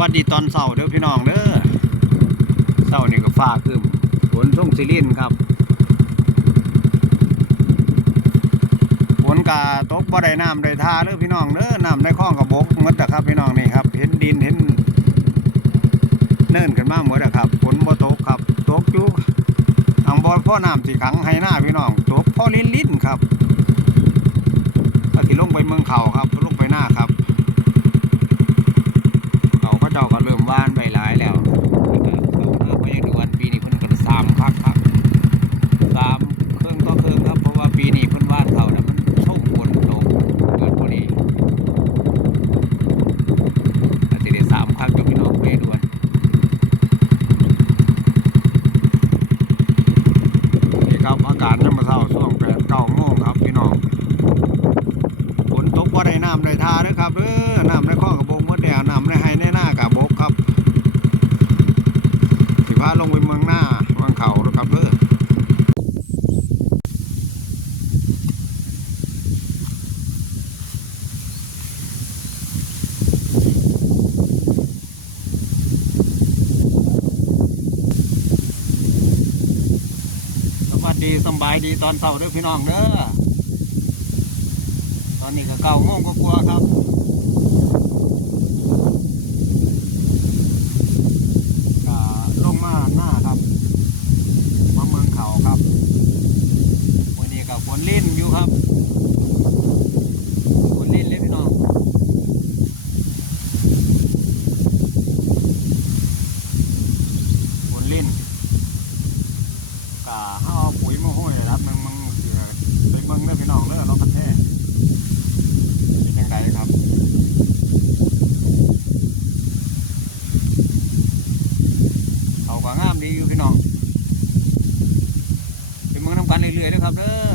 วัสดีตอนเสาร์เด้อพี่น้องเด้อเสาร์นี่ก็ฟ้าครึมฝนส่งสิลินครับฝนกาตกบ่ได้น้ำได้ทาเด้อพี่น้องเด้อน้ำในคลองกับบกหมดอะครับ พี่น้องนี่ครับเห็นดินเห็นเนินขึ้นมากหมดอะครับฝนบ่ตกครับตกอยู่ทางบ่อพ่อน้ำสิขังให้หน้าพี่น้องตกพ่อลิ้นลิ้นครับก็สิลงไปเมืองเขาครับลงไปหน้าครับ เขาก็เจ้าก็เริ่มว่านใบหลายแล้วนะครับเขาเริ่มไปยังวันปีนี้เพิ่นก็สามคักครับสามเครื่องต่อเครื่องครับเพราะว่าปีนี้เพิ่นว่านเขาน่ะมันส่งผลตกเกิดพอดีอาจจะได้สามคักอยู่พี่น้องไปด่วนนี่ครับอากาศน้ำมาเช้าช่วงแปดเก้าโมงครับพี่น้อง ฝนตกว่าได้น้ำได้ทาเด้อครับเด้อน้ำในข้อกระบงมดแดวน้ำในไฮในหน้ากระบกครับสิพาลงไปเมืองหน้าเมืองเขาเด้อครับเด้อสวัสดีสำบายดีตอนเช้าเด้อพี่น้องเด้อตอนนี้ก็เก่าง่วงก็กลัวครับก็ลงมาหน้าครับ มาเมืองเขาครับ วันนี้ก็ฝนลิ้นอยู่ครับฝนลิ้นเลยพี่น้องฝนลิ้นก็เอาปุ๋ยมาห้อยครับมึงมึงเสือไปเบิ่งเด้อพี่น้องเด้อเราพันแท้ เป็นยังไงครับ เขาก็งามดีอยู่พี่น้อง เป็นเมืองน้ำกันเรื่อยๆเลยครับเด้อ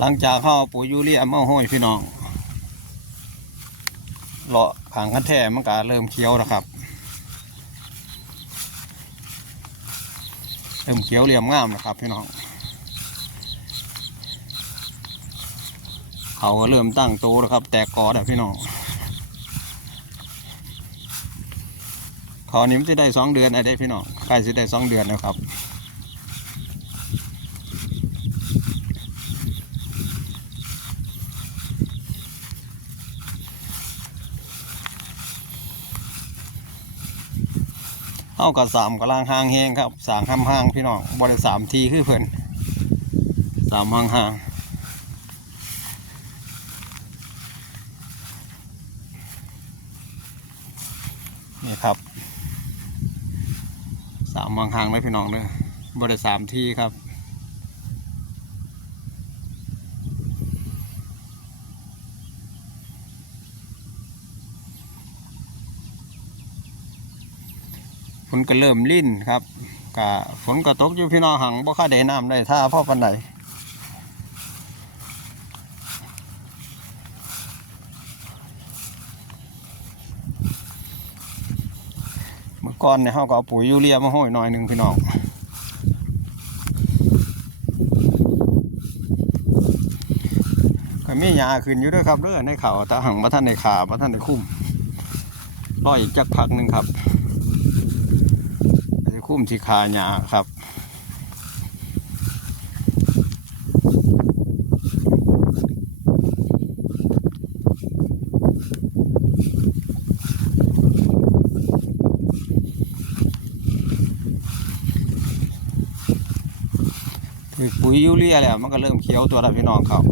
หลังจากเข้าปุ๋ยยูเรียมาห้อยพี่น้องเลาะขางคันแท้มันก็เริ่มเคี้ยวนะครับ เริ่มเขียวเหลี่ยมงามนะครับพี่น้องเขาก็เริ่มตั้งโตแล้วครับ แตกกอแล้วพี่น้องเขานี้มันจะได้สองเดือนอะไรพี่น้องใกล้จะได้สองเดือนแล้วครับ เอากับสามกำลังห่างแหงครับสามห้ามห่างพี่น้องบริสามทีคือเพิ่นสามห่างห่างนี่ครับสามห่างห่างเลยพี่น้องเลยบริสามทีครับ นก็เริ่มลิ่นครับกะฝนก็ตกอยู่พี่น้องหังบ่ค่าได้น้ำได้ท่าพ่อปันใดเมื่อก่อนเนี่ยเขาก็เอาปุ๋ยยูเรียมาห้อยหน่อยหนึ่งพี่น้องก็มียาขึ้นอยู่ด้วยครับเรื่อในเขาแต่หังมาท่านในขามาท่านในคุ้มรออีกจักพักหนึ่งครับ คุ้มที่คาหยาครับปุ๋ยยูเรียแล้วมันก็เริ่มเขียวตัวแล้วพี่น้องครับ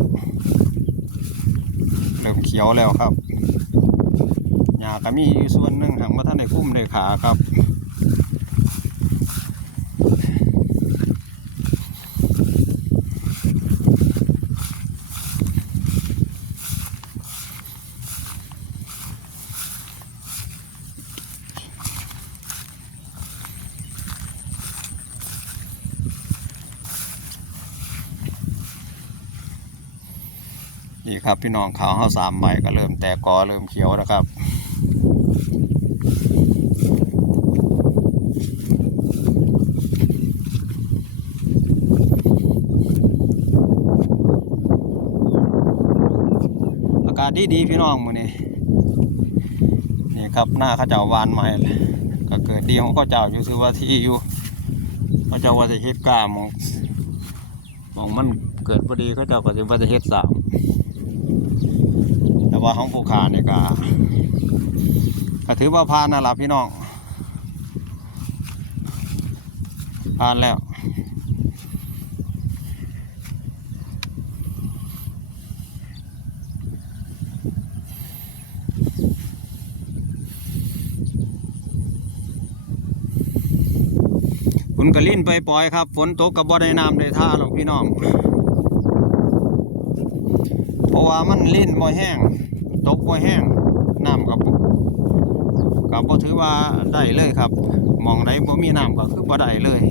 เริ่มเขียวแล้วครับหญ้าก็มีส่วนหนึ่งหางมาท่านในคุ้มในขาครับ ครับพี่น้องขาวเฮาสามใบก็เริ่มแตกกอเริ่มเขียวแล้วครับอากาศดีดีๆพี่น้องมือนี้นี่ครับหน้าเขาเจ้าวานใหม่เลยก็เกิดดีของเขาเจ้าอยู่ซื้อว่าที่อยู่เขาเจ้าว่าจะเฮ็ดกล้ามองมองมันเกิดพอดีเขาเจ้าก็สิว่าจะเฮ็ดสาม ว่าของผู้ค้านี่ก็ก็ถือว่าผ่านนะล่ะพี่น้องผ่านแล้วฝนกระลิ่นไปปล่อยครับ ฝนตกกับบ่ได้น้ำได้ท่าหรอกพี่น้อง เพราะว่ามันลิ่นบ่แห้ง ตกบ่แห้งน้ำกับกับบ่ถือว่าได้เลยครับมองใดบ่มีน้ำก็คือบ่ได้เลย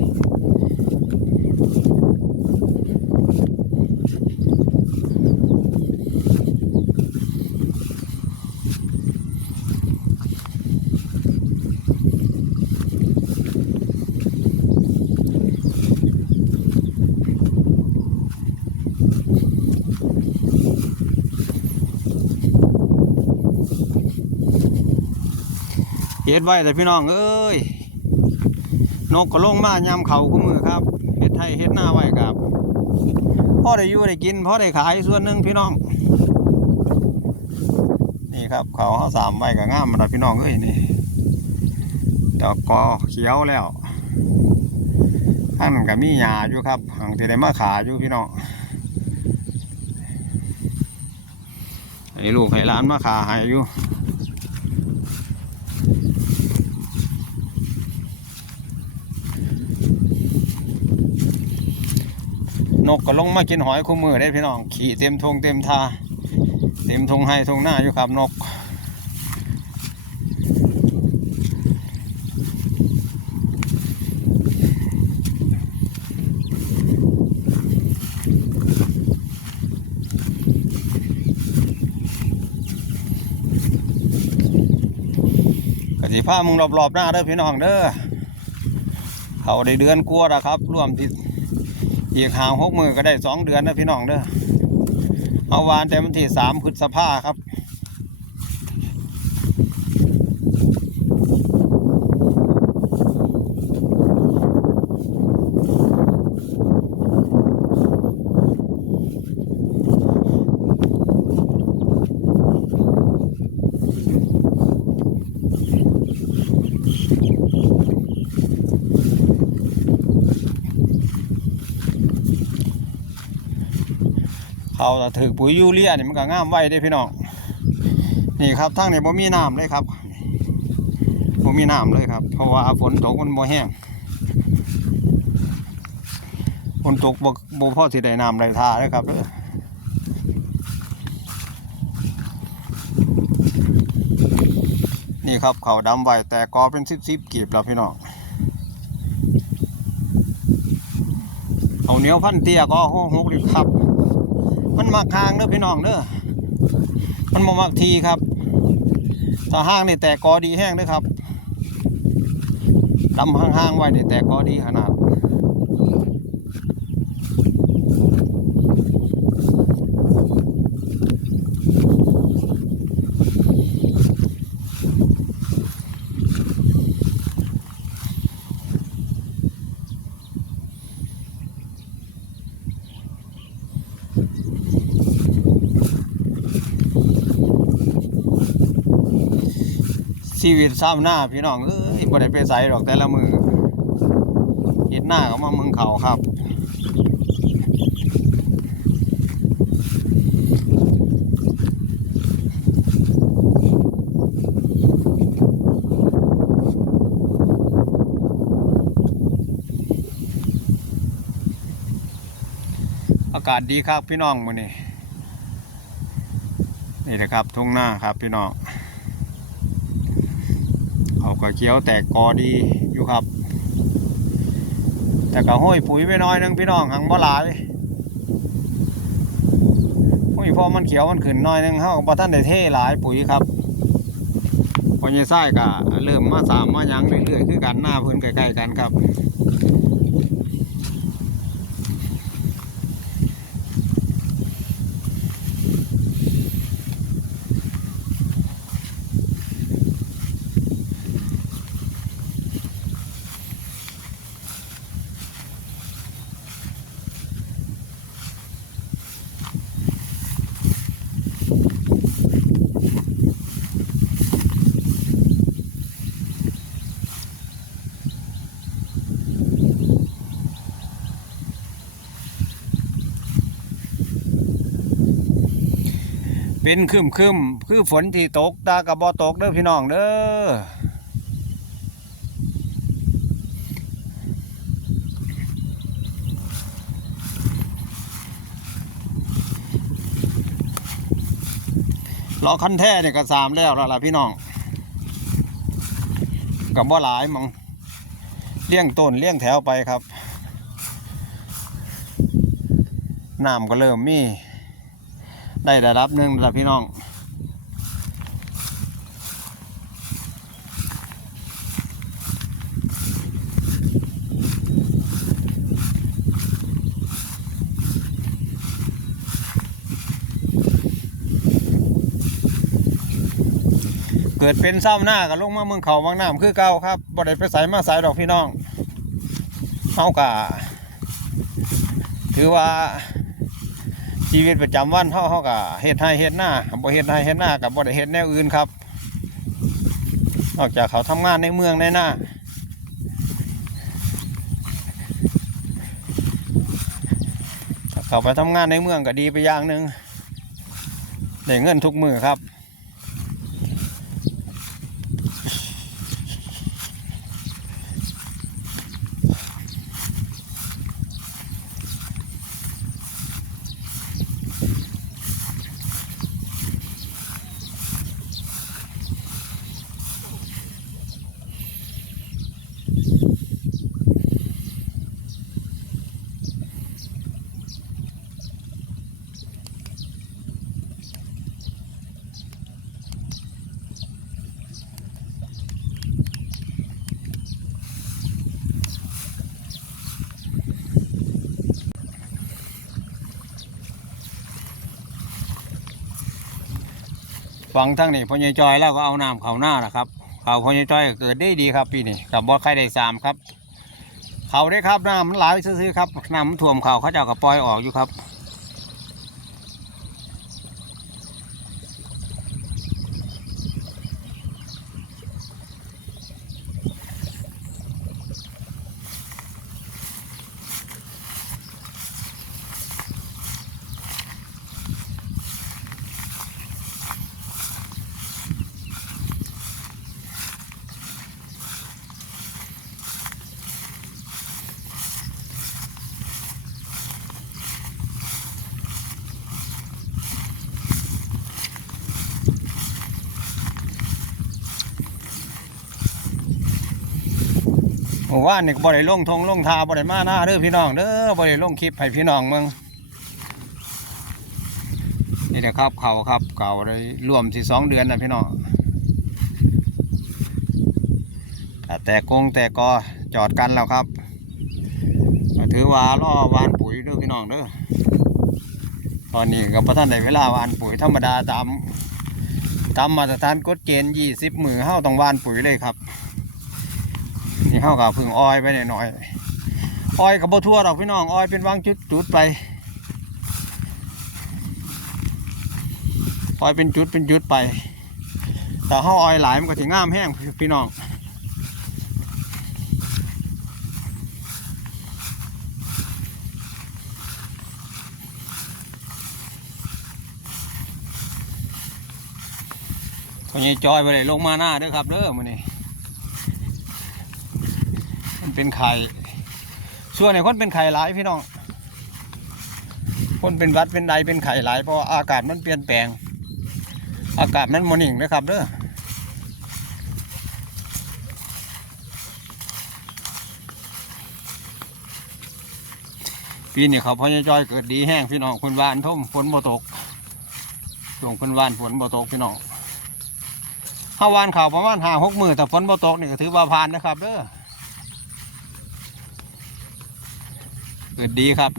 ฮ็ดไว้แต่พี่น้องเอ้ยนกก็ลงมายามเขาคู่มือครับเฮ็ดให้เฮ็ดหน้าไว้ครับพ่อได้อยู่ได้กินพ่อได้ขายส่วนหนึ่งพี่น้อง นี่ครับเขาเขาสามไว้ก็งามมาแล้วพี่น้องเอ้ยนี่ดอกกอเขียวแล้วข้างนั้นก็มีหญ้าอยู่ครับหางที่ได้มาขาอยู่พี่น้องให้ลูกให้หลานมาขาให้อยู่ นกก็ลงมากินหอยคู่มือได้พี่น้องขี่เต็มทงเต็มทาเต็มทงให้ทงหน้าอยู่ครับนกกสิพามึงรอบๆหน้าเด้อพี่น้องเด้อเขาได้เดือนกลัวาแล้วครับร่วมที่ อีกหางหกมือก็ได้สองเดือนนะพี่น้องเด้อเอาวานแต่วันที่สามพฤษภาครับ เขาจะถือปุ๋ยยูเรียนี่มันก็งามไว้ได้พี่น้องนี่ครับทั้งนี้บ่มีน้ำเลยครับบ่มีน้ำเลยครับ เพราะว่าฝนตกมันบ่แห้งฝนตกบ่บ่พอสิได้น้ำได้ท่าเลยครับนี่ครับเขาดำไว้แต่กอเป็นสิบสิบกีบแล้วพี่น้องเอาเหนียวพันเตี้ยก็หกหกดิครับ มันมักห่างเด้อพี่น้องเด้อมันมามักทีครับถ้าห้างนี่แต่กอดีแห้งเด้อครับดำห้างๆไว้นี่แต่กอดีขนาด ชีวิตซ้ำหน้าพี่น้องเอ้ยบ่ได้ไปใส่ดอกแต่ละมือเห็นหน้าก็มาเมืองเขาครับอากาศดีครับพี่น้องมื้อนี้นี่นะครับทุ่งหน้าครับพี่น้อง เขาก็เคี้ยวแตกกอดีอยู่ครับ แต่ก็ห้อยปุ๋ยไปหน้อยนึงพี่น้องหังบ่หลายห้อยพอมันเขียวมันขึ้นน้อยนึงเฮาบ่ท่านได้เทหลายปุ๋ยครับพอใหญ่ไส้ก็เริ่มมาสามมาหยังเรื่อยๆคือกันหน้าพื้นใกล้ๆกันครับ เป็นครึมครึมคือฝนที่ตกตากับบ่ตกเด้อพี่น้องเด้อรอคันแท้เนี่ยก็สามแล้วแล้วล่ะพี่น้องกับบ่หลายมังเลี้ยงต้นเลี้ยงแถวไปครับน้ำก็เริ่มมี ได้ระดับหนึ่งระดับพี่น้องเกิดเป็นเศร้าหน้ากับลงมาเมืองเขาบางน้ำคือเก่าครับบ่ได้ไปใส่มาใส่ดอกพี่น้องเฮากะถือว่า ชีวิตประจำวันเฮาเฮาก็เฮ็ดให้เฮ็ดหน้าบ่เฮ็ดให้เฮ็ดหน้ากับบ่ได้เฮ็ดแนวอื่นครับ นอกจากเขาทำงานในเมืองในหน้าถ้าเขาไปทำงานในเมืองก็ดีไปอย่างหนึ่งได้เงินทุกมือครับ ฝังทั้งนี้พอใหญจอยแล้วก็เอาน้ำเขาหน้านะครับเขาพอใหญจอยเกิดได้ดีครับปีนี้กับบอใครได้สามครับเขาได้ครับน้ำมันไหลายซื้อๆครับน้ำมันท่วมเขาเขาเจ้าก็ปล่อยออกอยู่ครับ โอ้ว่านี่ก็บ่ได้ลงทงลงทาบ่ได้มาหน้าเด้อพี่น้องเด้อบ่ได้ลงคลิปให้พี่น้องมืองนี่นะครับเขาครับเก่าได้รวมสิสองเดือนนะพี่น้องแต่กงแต่กอจอดกันแล้วครับถือว่าล่อวานปุ๋ยเด้อพี่น้องเด้อตอนนี้ก็ประท่านได้เวลาวานปุ๋ยธรรมดาตามตามมาตรฐานกฎเกณฑ์ยี่สิบมือเฮาต้องวานปุ๋ยเลยครับ นี่เข้ากับพึ่งอ้อยไปหน่อยๆอ้อยกับบัทั่วดอกพี่น้องอ้อยเป็นวางจุดจุดๆไปอ้อยเป็นจุดเป็นจุดไป แต่เข้าอ้อยหลายมันก็ถึงงามแห้งพี่น้องคนนี้จอยไปเลยลงมาหน้าเด้อครับเด้อมื้อนี้ เป็นไข่ส่วนในคนเป็นไข่หลายพี่น้อง คนเป็นวัดเป็นใดเป็นไข่หลายเพราะอากาศมันเปลี่ยนแปลง อากาศมันมอนิ่งนะครับเด้อปีนี้เขาพอจอยเกิดดีแห้งพี่น้องคนวานท่มฝนบ่ตกช่วงเพิ่นวานฝนบ่ตกพี่น้องถ้าวานข่าวประมาณห้าหกมือแต่ฝนบ่ตกนี่ก็ถือว่าผ่านนะครับเด้อ เกิดดีครับ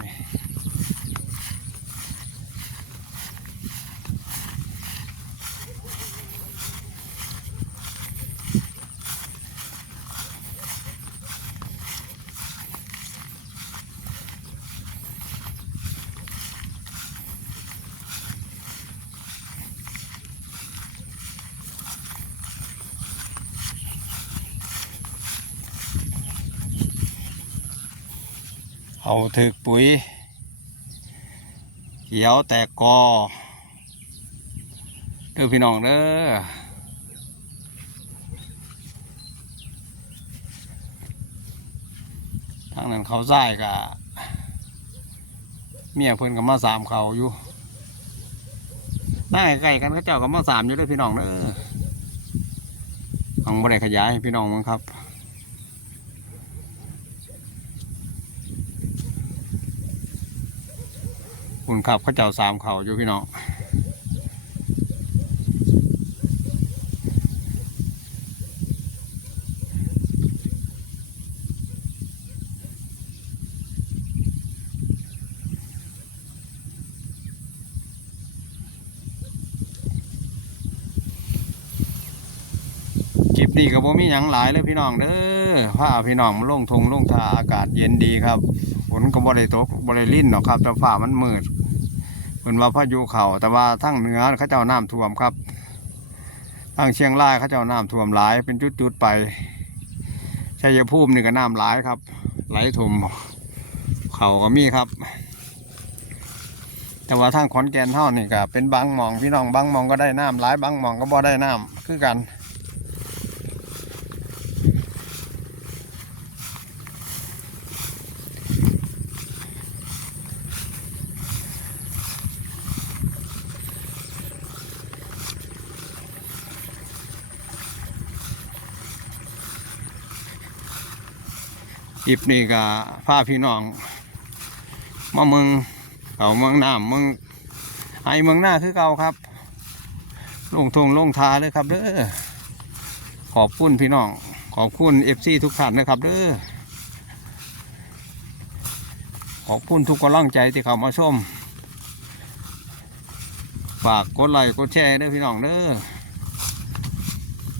เอาถึกปุ๋ย เขียวแตกกอเด้อพี่น้องเด้อทางนั้นเขาใส่กะเมียเพิ่นกับมาสามเขาอยู่ได้ใกล้กันเขาเจ้ากับมาสามอยู่ด้วยพี่น้องเด้อฟังบ่ได้ขยายให้พี่น้องมั้งครับ คุณครับเขาเจ้าสามเขาอยู่พี่น้องคลิปนี้ก็บ่มีหยังหลายเลยพี่น้องเด้อพาพี่น้องมาลงทงลงทาอากาศเย็นดีครับฝนก็บ่ได้ตกบ่ได้ลิ่นหรอกครับแต่ฟ้ามันมืด พิ่นว่าพายุเขาแต่ว่าทั้งเหนือเขาเจ้าน้ำท่วมครับทั้งเชียงรายเขาเจ้าน้ำท่วมหลายเป็นจุดๆไปชัยภูมินี่ก็น้ำหลายครับ ไหลถมเขาก็มีครับ แต่ว่าทางขอนแก่นเท่านี่ก็เป็นบางหมองพี่น้องบางหมองก็ได้น้ำหลายบางหมองก็บ่ได้น้ำคือกัน คลิปนี้ก็พาพี่น้องมาเมืองเขาเมืองน้ำเมืองไอเมืองหน้าคือเก่าครับ ลงทงลงทาเลยครับเด้อขอบคุณพี่น้อง ขอบคุณเอฟซีทุกท่านนะครับเด้อขอบคุณทุกกำลังใจที่เข้ามาชม ฝากกดไลค์กดแชร์เด้อพี่น้องเด้อ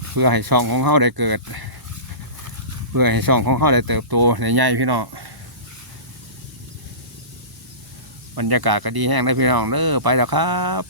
เพื่อให้ช่องของเขาได้เกิด เพื่อให้ช่องของเขาได้เติบโตในใหญ่พี่น้องบรรยากาศก็ดีแห้งเลยพี่น้องเด้อไปแล้วครับ